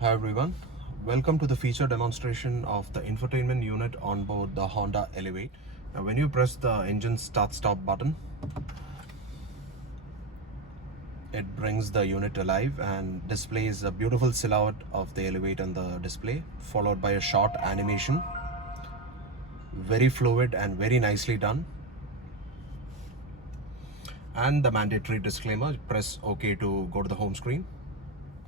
Hi everyone, welcome to the feature demonstration of the infotainment unit on board the Honda Elevate. Now when you press the engine start stop button, it brings the unit alive and displays a beautiful silhouette of the Elevate on the display, followed by a short animation. Very fluid and very nicely done. And the mandatory disclaimer, press OK to go to the home screen.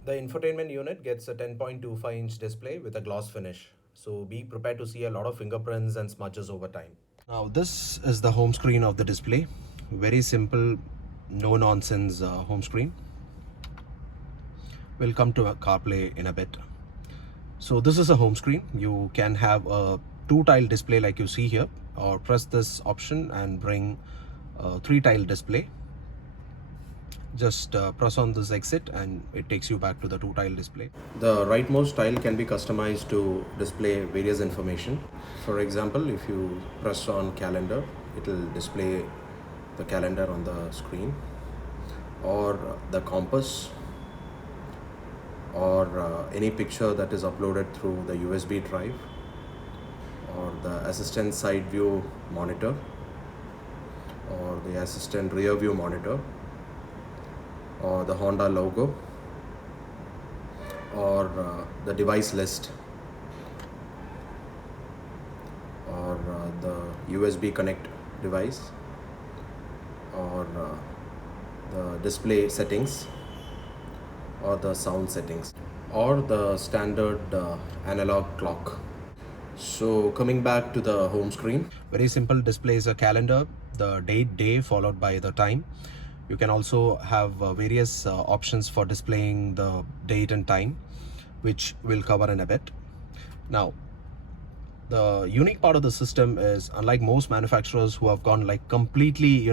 The infotainment unit gets a 10.25-inch display with a gloss finish. So be prepared to see a lot of fingerprints and smudges over time. Now this is the home screen of the display. Very simple, no nonsense home screen. We'll come to a CarPlay in a bit. So this is a home screen. You can have a 2-tile display like you see here, or press this option and bring a 3-tile display. Just press on this exit and it takes you back to the 2-tile display. The rightmost tile can be customized to display various information. For example, if you press on calendar, it will display the calendar on the screen, or the compass, or any picture that is uploaded through the USB drive, or the assistant side view monitor, or the assistant rear view monitor, or the Honda logo, or the device list, or the USB connect device, or the display settings, or the sound settings, or the standard analog clock. So coming back to the home screen, very simple, displays a calendar, the date, day followed by the time. You can also have various options for displaying the date and time, which we'll cover in a bit. Now, the unique part of the system is, unlike most manufacturers who have gone like completely,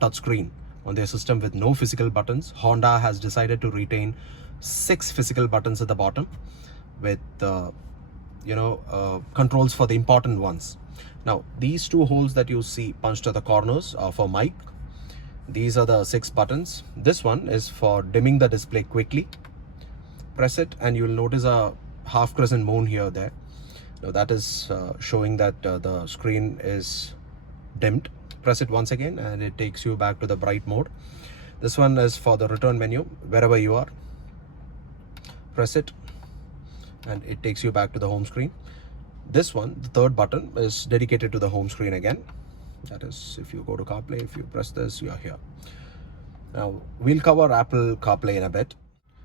touchscreen on their system with no physical buttons, Honda has decided to retain 6 physical buttons at the bottom with, controls for the important ones. Now, these 2 holes that you see punched at the corners are for mic. These are the 6 buttons. This one is for dimming the display quickly. Press it and you'll notice a half crescent moon here there. Now that is showing that the screen is dimmed. Press it once again and it takes you back to the bright mode. This one is for the return menu, wherever you are. Press it and it takes you back to the home screen. This one, the 3rd button, is dedicated to the home screen again. That is, if you go to CarPlay, if you press this, you are here. Now, we'll cover Apple CarPlay in a bit.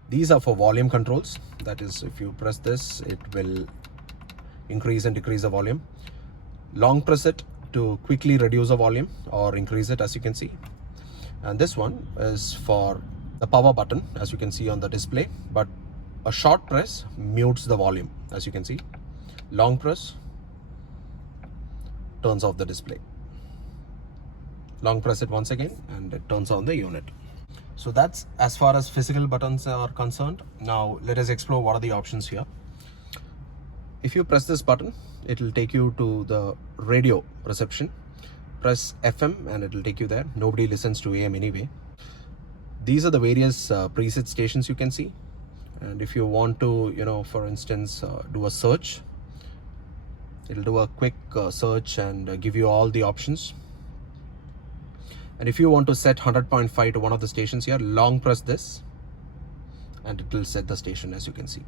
These are for volume controls. That is, if you press this, it will increase and decrease the volume. Long press it to quickly reduce the volume or increase it, as you can see. And this one is for the power button, as you can see on the display. But a short press mutes the volume, as you can see. Long press turns off the display. Long press it once again and it turns on the unit. So that's as far as physical buttons are concerned. Now let us explore what are the options here. If you press this button, it will take you to the radio reception. Press FM and it will take you there. Nobody listens to AM anyway. These are the various preset stations you can see. And if you want to, for instance, do a search, it'll do a quick search and give you all the options. And if you want to set 100.5 to one of the stations here, long press this and it will set the station, as you can see.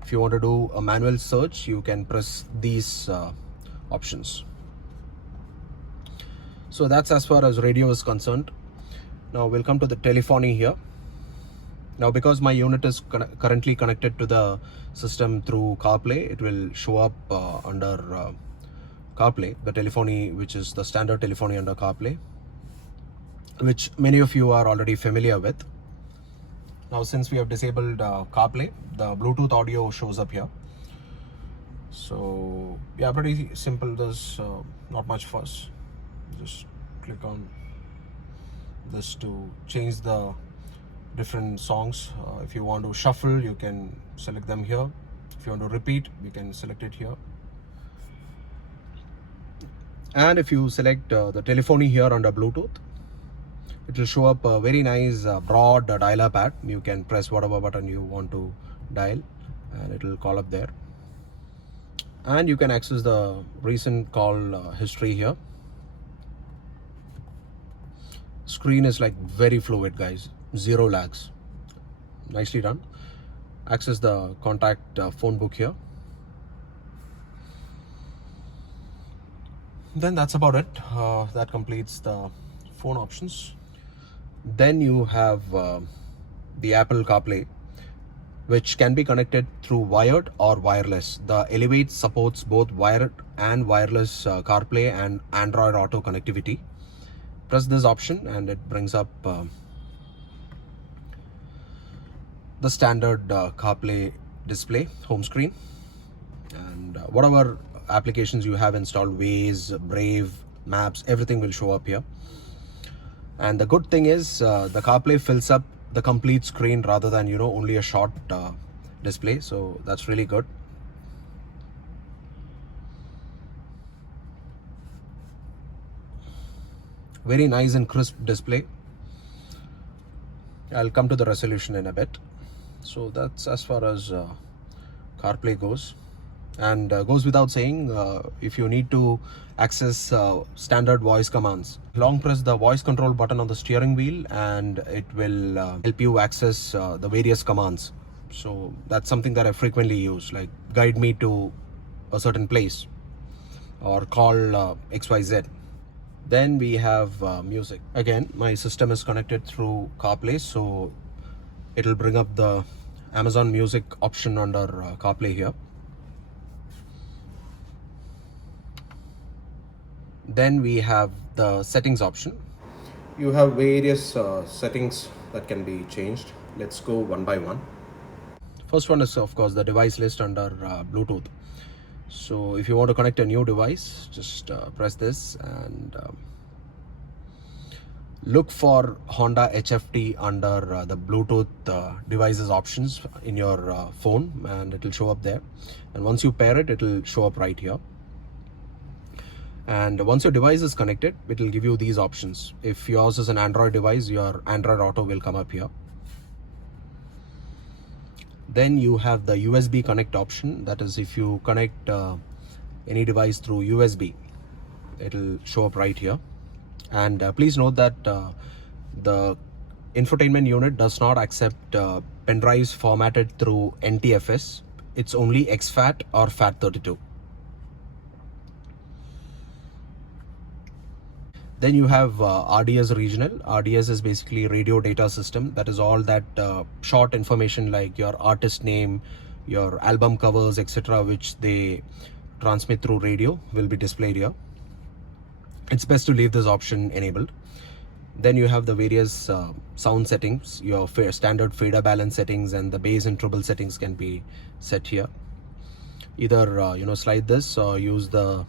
If you want to do a manual search, you can press these options. So that's as far as radio is concerned. Now we'll come to the telephony here. Now, because my unit is currently connected to the system through CarPlay, it will show up under CarPlay, the telephony, which is the standard telephony under CarPlay, which many of you are already familiar with. Now, since we have disabled CarPlay, the Bluetooth audio shows up here. So yeah, pretty simple. There's not much fuss. Just click on this to change the different songs. If you want to shuffle, you can select them here. If you want to repeat, you can select it here. And if you select the telephony here under Bluetooth, it will show up a very nice broad dial-up pad. You can press whatever button you want to dial, and it will call up there. And you can access the recent call history here. Screen is like very fluid, guys, zero lags. Nicely done. Access the contact phone book here. Then that's about it. That completes the phone options. Then you have the Apple CarPlay, which can be connected through wired or wireless. The Elevate supports both wired and wireless CarPlay and Android Auto connectivity. Press this option and it brings up the standard CarPlay display home screen, and whatever applications you have installed, Waze, Brave, Maps, everything will show up here. And the good thing is the CarPlay fills up the complete screen rather than only a short display, so that's really good. Very nice and crisp display. I'll come to the resolution in a bit. So that's as far as CarPlay goes. And goes without saying, if you need to access standard voice commands, long press the voice control button on the steering wheel and it will help you access the various commands. So that's something that I frequently use, like guide me to a certain place or call XYZ. Then we have music. Again, my system is connected through CarPlay, so it'll bring up the Amazon Music option under CarPlay here. Then we have the settings option. You have various settings that can be changed. Let's go one by one. First one is, of course, the device list under Bluetooth. So if you want to connect a new device, just press this and look for Honda HFT under the Bluetooth devices options in your phone, and it will show up there. And once you pair it, it will show up right here. And once your device is connected, it will give you these options. If yours is an Android device, your Android Auto will come up here. Then you have the USB connect option. That is, if you connect any device through USB, it'll show up right here. And please note that the infotainment unit does not accept pen drives formatted through NTFS. It's only exFAT or FAT32. Then you have RDS regional. RDS is basically radio data system. That is all that short information like your artist name, your album covers, etc., which they transmit through radio will be displayed here. It's best to leave this option enabled. Then you have the various sound settings. Your standard fader balance settings and the bass and treble settings can be set here. Either slide this or use the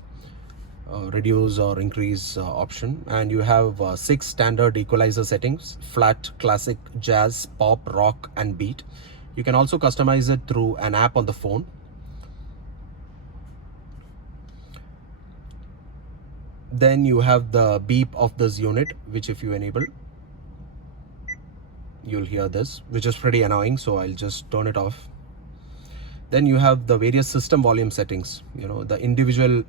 reduce or increase option. And you have 6 standard equalizer settings: flat, classic, jazz, pop, rock and beat. You can also customize it through an app on the phone. Then you have the beep of this unit, which if you enable, you'll hear this, which is pretty annoying, so I'll just turn it off. Then you have the various system volume settings, the individual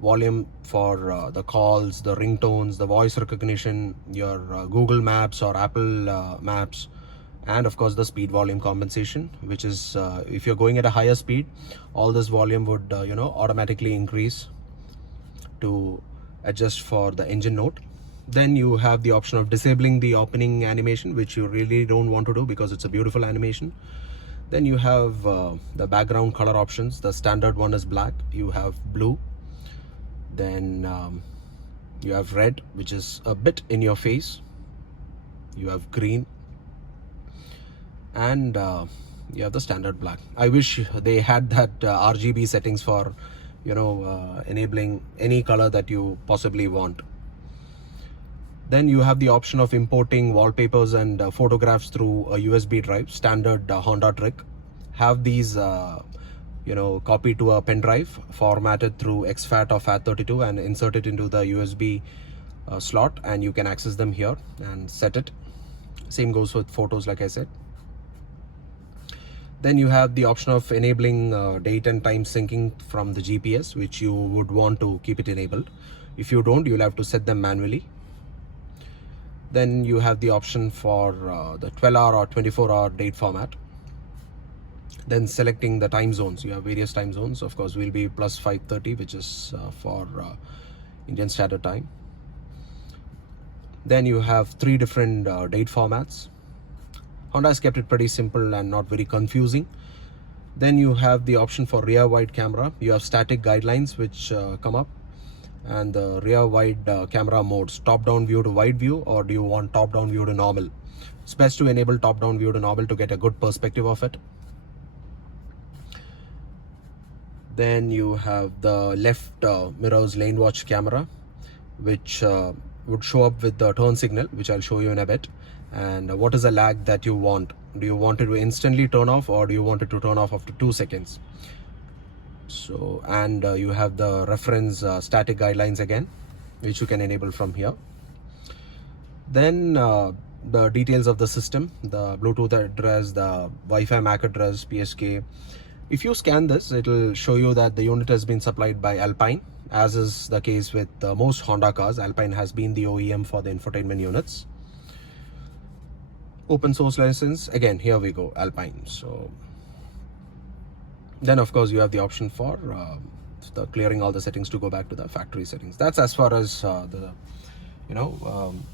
volume for the calls, the ringtones, the voice recognition, your Google Maps or Apple Maps, and of course the speed volume compensation, which is if you're going at a higher speed, all this volume would automatically increase to adjust for the engine note. Then you have the option of disabling the opening animation, which you really don't want to do because it's a beautiful animation. Then you have the background color options. The standard one is black. You have blue. Then you have red, which is a bit in your face. You have green. And you have the standard black. I wish they had that RGB settings for enabling any color that you possibly want. Then you have the option of importing wallpapers and photographs through a USB drive, standard Honda trick. Have these copied to a pen drive, formatted through exFAT or FAT32 and insert it into the USB slot, and you can access them here and set it. Same goes with photos, like I said. Then you have the option of enabling date and time syncing from the GPS, which you would want to keep it enabled. If you don't, you'll have to set them manually. Then you have the option for the 12-hour or 24-hour date format. Then selecting the time zones. You have various time zones. Of course, will be plus 5:30, which is for Indian Standard Time. Then you have 3 different date formats. Honda has kept it pretty simple and not very confusing. Then you have the option for rear wide camera. You have static guidelines which come up, and the rear wide camera modes, top down view to wide view, or do you want top down view to normal? It's best to enable top down view to normal to get a good perspective of it. Then you have the left mirror's lane watch camera, which would show up with the turn signal, which I'll show you in a bit. And what is the lag that you want? Do you want it to instantly turn off, or do you want it to turn off after 2 seconds? So, and you have the reference static guidelines again, which you can enable from here. Then the details of the system, the Bluetooth address, the Wi-Fi MAC address, PSK. If you scan this, it will show you that the unit has been supplied by Alpine. As is the case with most Honda cars, Alpine has been the OEM for the infotainment units. Open source license, again, here we go, Alpine. So then of course you have the option for the clearing all the settings to go back to the factory settings. That's as far as the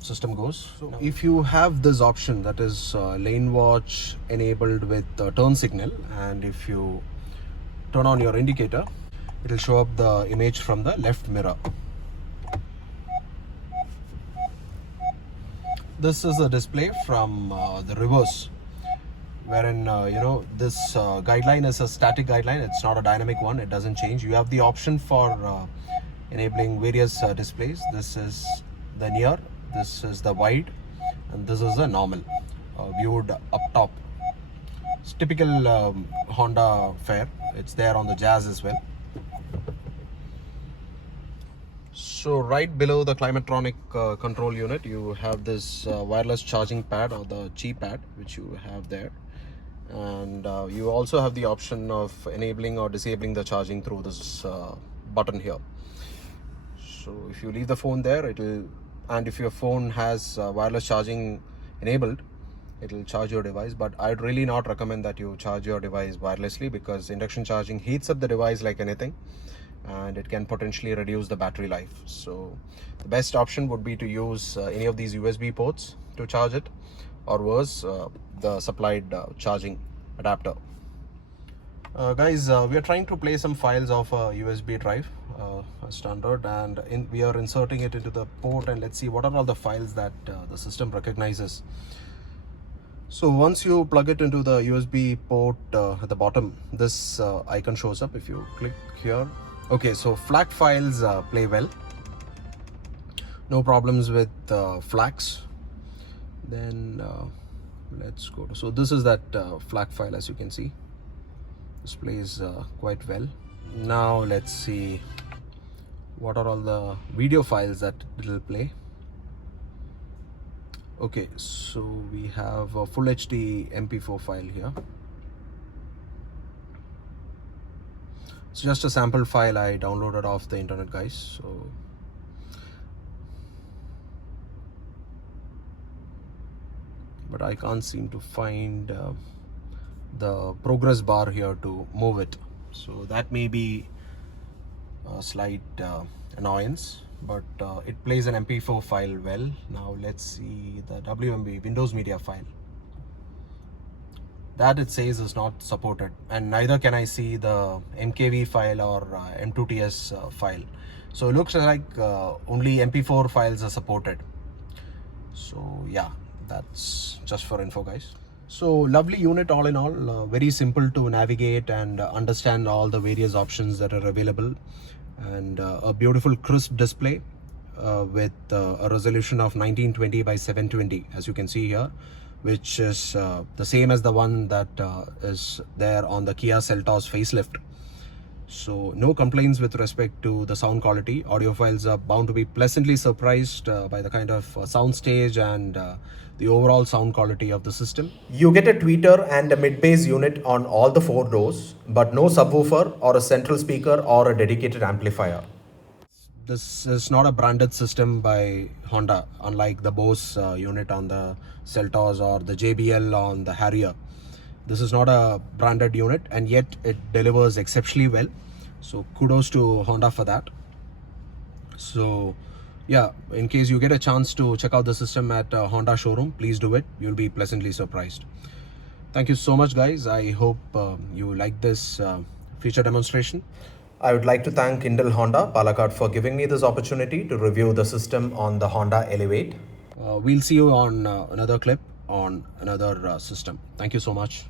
system goes. So if you have this option, that is lane watch enabled with turn signal, and if you turn on your indicator, it will show up the image from the left mirror. This is a display from the reverse, wherein this guideline is a static guideline. It's not a dynamic one. It doesn't change. You have the option for enabling various displays. This is the near, this is the wide, and this is the normal viewed up top. It's typical Honda fare. It's there on the Jazz as well. So right below the Climatronic control unit, you have this wireless charging pad, or the Qi pad, which you have there. And you also have the option of enabling or disabling the charging through this button here. So if you leave the phone there, it will, and if your phone has wireless charging enabled, it will charge your device. But I'd really not recommend that you charge your device wirelessly, because induction charging heats up the device like anything, and it can potentially reduce the battery life. So the best option would be to use any of these USB ports to charge it, or worse, the supplied charging adapter. Guys, we are trying to play some files of a USB drive, standard, and we are inserting it into the port, and let's see what are all the files that the system recognizes. So once you plug it into the USB port at the bottom, this icon shows up. If you click here, okay, so FLAC files play well, no problems with FLACs. Then let's go to, so this is that FLAC file. As you can see, this plays quite well. Now let's see what are all the video files that it will play. Okay, so we have a full HD MP4 file here. It's just a sample file I downloaded off the internet, guys. So but I can't seem to find the progress bar here to move it, so that may be a slight annoyance, but it plays an MP4 file well. Now let's see the WMV, Windows Media file. That it says is not supported, and neither can I see the MKV file or M2TS file. So it looks like only MP4 files are supported. So yeah, that's just for info, guys. So lovely unit all in all, very simple to navigate and understand all the various options that are available, and a beautiful crisp display with a resolution of 1920 by 720, as you can see here, which is the same as the one that is there on the Kia Seltos facelift. So no complaints with respect to the sound quality. Audiophiles are bound to be pleasantly surprised by the kind of sound stage and the overall sound quality of the system. You get a tweeter and a mid-bass unit on all the 4 doors, but no subwoofer or a central speaker or a dedicated amplifier. This is not a branded system by Honda, unlike the Bose unit on the Seltos or the JBL on the Harrier. This is not a branded unit, and yet it delivers exceptionally well. So kudos to Honda for that. So yeah, in case you get a chance to check out the system at a Honda showroom, please do it. You'll be pleasantly surprised. Thank you so much, guys. I hope you like this feature demonstration. I would like to thank Intel Honda Palakkad for giving me this opportunity to review the system on the Honda Elevate. We'll see you on another clip on another system. Thank you so much.